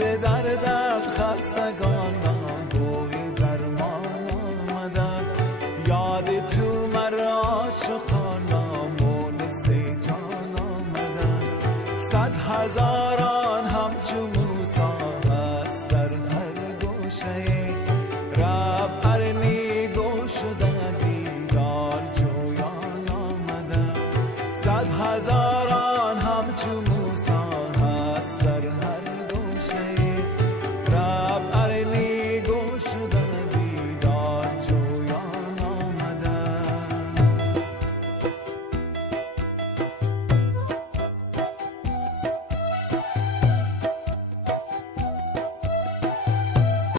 دردت خستگانم بوی درمان آمدن، یاد تو مرا عاشقانم مونس جان آمدن. 100 هزاران همچو موسی